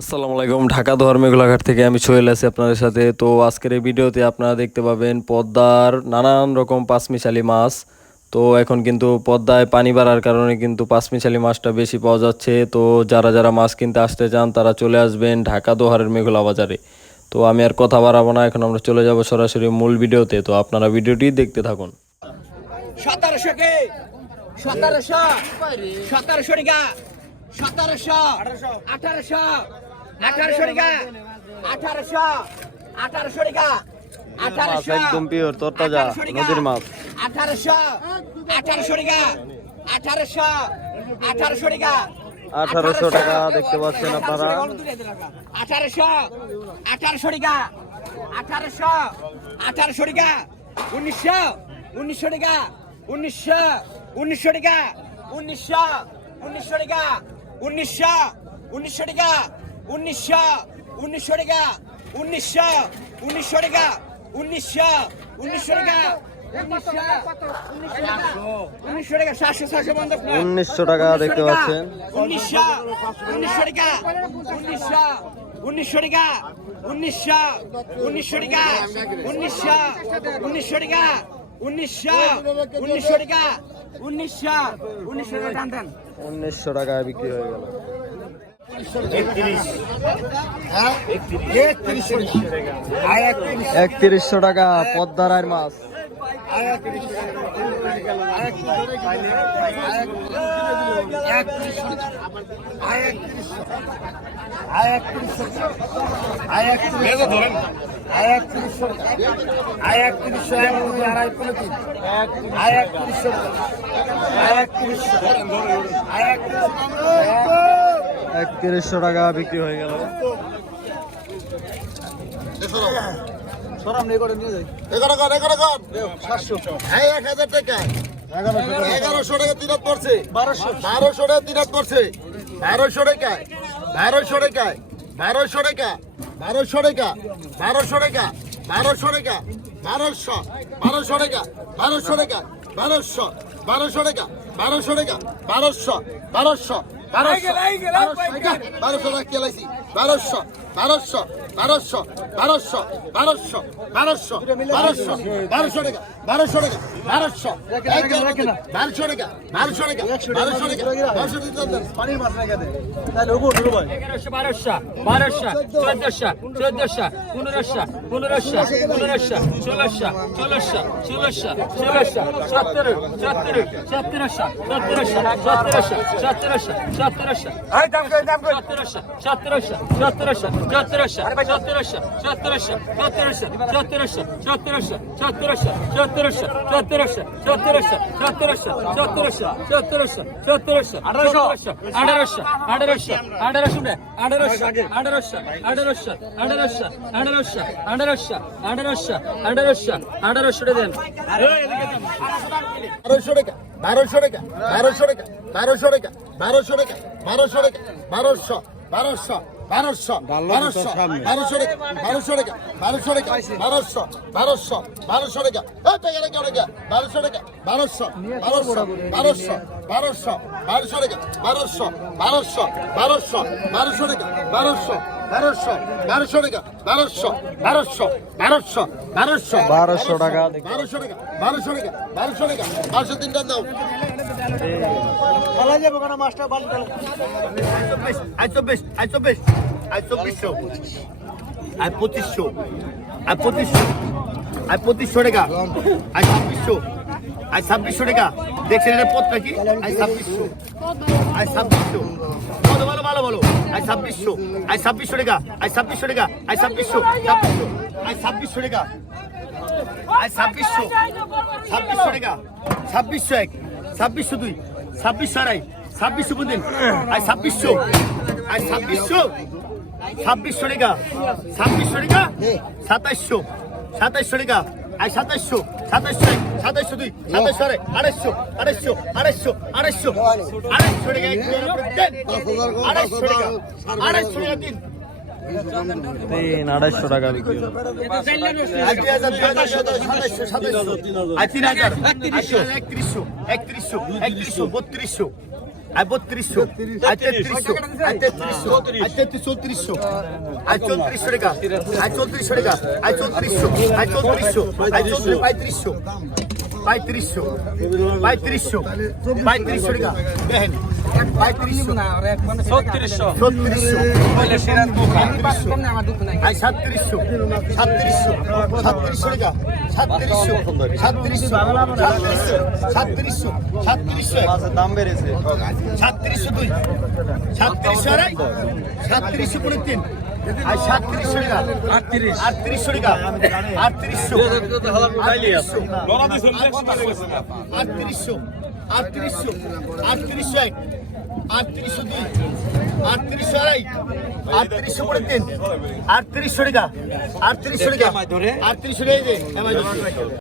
আসসালামু আলাইকুম, ঢাকা দোয়ার মেঘলাঘাট থেকে আমি সোহেল আছি আপনাদের সাথে। তো আজকের এই ভিডিওতে আপনারা দেখতে পাবেন পদ্মার নানান রকম পাঁচমিশালি মাছ। তো এখন কিন্তু পদ্মায় পানি বাড়ার কারণে কিন্তু পাঁচমিশালি মাছটা বেশি পাওয়া যাচ্ছে। তো যারা যারা মাছ কিনতে আসতে চান, তারা চলে আসবেন ঢাকা দোহারের মেঘলা বাজারে। তো আমি আর কথা বাড়াবো না, এখন আমরা চলে যাব সরাসরি মূল ভিডিওতে। তো আপনারা ভিডিওটি দেখতে থাকুন। সতেরোশো সতেরোশো? সতেরোশো সতেরোশো আঠারোশো আঠারোশো টিকা আঠারোশো আঠারোশো টিকা আঠারোশো একদম pure, তরতাজা, নদীর মাছ। আঠারোশো আঠারোশো টিকা আঠারোশো আঠারোশো টিকা 1800 টাকা দেখতে পাচ্ছেন আপনারা। আঠারোশো আঠারোশো টিকা আঠারোশো আঠারোশো টিকা উনিশশো উনিশশো টাকা উনিশশো উনিশশো টাকা উনিশশো উনিশশো টাকা উনিশশো উনিশশো টাকা উনিশশো উনিশশো টাকা উনিশশো উনিশশো টাকা উনিশশো উনিশশো টাকা উনিশশো টাকা সাতশো সাতশো বন্ধ 1900 টাকা দেখতে পাচ্ছেন। উনিশশো উনিশশো টাকা উনিশশো উনিশশো টাকা উনিশশো উনিশশো টাকা উনিশশো উনিশশো টাকা উনিশশো উনিশশো টাকা উনিশশো উনিশশো টাকা টান উনিশশো টাকায় বিক্রি হয়ে গেল। একত্রিশশো টাকা পদ্মার মাছ। একত্রিশশো আয় একত্রিশশো আয় আয় আড়াই আয় একত্রিশশো টাকা বিক্রি হয়ে গেল। সরাম এগারো এক হাজার টাকা, এগারোশো টাকা পড়ছে। বারোশো বারোশো টাকা তিরাত পড়ছে। বারোশো টাকায় বারোশো টাকায় বারোশো টাকা বারোশো টাকা বারোশো টাকা বারোশো টাকা বারোশো বারোশো টাকা বারোশো টাকা বারোশো বারোশো টাকা বারোশো টাকা বারোশো বারোশো বারোশো বারোশো টাকা কেলাইছি বারোশো বারোশো বারোশো বারোশো বারোশো বারোশো বারোশো বারোশো টাকা বারোশো টাকা বারোশো বারোশো টাকা বারোশো টাকা বারোশো টাকা বারোশো টাকা এগারোশো বারোশো বারোশো চোদ্দশো চোদ্দশো পনেরোশো পনেরোশো পনেরোশো ষোলোশো ষোলোশো ষোলোশো ষোলোশো সতেরো সতেরো সতেরোশো সতেরোশো সতেরোশো সতেরোশো সতেরোশো সতেরোশো সতেরোশো সতেরোশো সতেরোশো সতেরোশো সতেরোশো সতেরোশো সতেরোশো সতেরোশো সতেরোশো সতেরোশো সতেরোশো সতেরোশো সতেরোশো সতেরোশো সতেরোশো আঠারোশো আঠারোশো আঠারোশো আঠারোশো আঠারোশো আঠারোশো আঠারোশো আঠারোশো আঠারোশো আঠারোশো আঠারোশো আঠারোশো আঠারোশো দেন বারোশো টাকা বারোশো টাকা বারোশো টাকা বারোশো টাকা বারোশো টাকা বারোশো টাকা বারোশো বারোশো বারোশো বারোশো বারোশো টাকা বারোশো টাকা বারোশো টাকা বারোশো বারোশো বারোশো টাকা বারোশো টাকা বারোশো বারোশো বারোশো বারোশো বারোশো টাকা বারোশো বারোশো বারোশো বারোশো টাকা বারোশো বারোশো বারোশো টাকা বারোশো বারোশো বারোশো বারোশো বারোশো টাকা বারোশো টাকা বারোশো টাকা বারোশো টাকা বারোশো তিনটার দাও চব্বিশশো পঁচিশশো পঁচিশশো পঁচিশশো টাকা ছাব্বিশশো ছাব্বিশশো টাকা, দেখছেন এটা পথ নাকি? ছাব্বিশশো ছাব্বিশশো ভালো ভালো আজ ছাব্বিশশো টাকা ছাব্বিশশো টাকা ছাব্বিশশো ছাব্বিশশো ছাব্বিশশো টাকা ছাব্বিশশো ছাব্বিশশো টাকা, ছাব্বিশশো এক, ছাব্বিশশো দুই ছাব্বিশশো আড়াই ছাব্বিশশো পঁচিশ আজ ছাব্বিশশো আজ ছাব্বিশশো ছাব্বিশশো টাকা ছাব্বিশশো টাকা সাতাইশশো সাতাইশশো টাকা আজ সাতাইশশো সাতাইশশো সাতাইশশো দুই। সাতাইশশো আড়াই আড়াইশো আড়াইশো আড়াইশো আড়াইশো আড়াইশো টাকা আড়াইশো টাকা আড়াইশো টাকা দিন তিন আড়াইশো টাকা বিক্রি একত্রিশশো বত্রিশশো আর বত্রিশশো আর তেত্রিশশো আর তেত্রিশশো আর তেত্রিশ চৌত্রিশশো আর চৌত্রিশশো টাকা আর চৌত্রিশশো টাকা আর চৌত্রিশশো আর চৌত্রিশশো আর পঁয়ত্রিশশো পঁয়ত্রিশশো পঁয়ত্রিশশো পঁয়ত্রিশশো টাকা দেখেন দাম বেড়েছে সাতত্রিশশো দুই সাতত্রিশশো আড়াই সাতত্রিশশো পনেরো তিন আটত্রিশশো আটত্রিশশো আটত্রিশশো এক, আটত্রিশশো দুই, আটত্রিশশো আড়াই, আটত্রিশশো করে তিন আটত্রিশশো টাকা আটত্রিশশো টাকা, আটত্রিশশো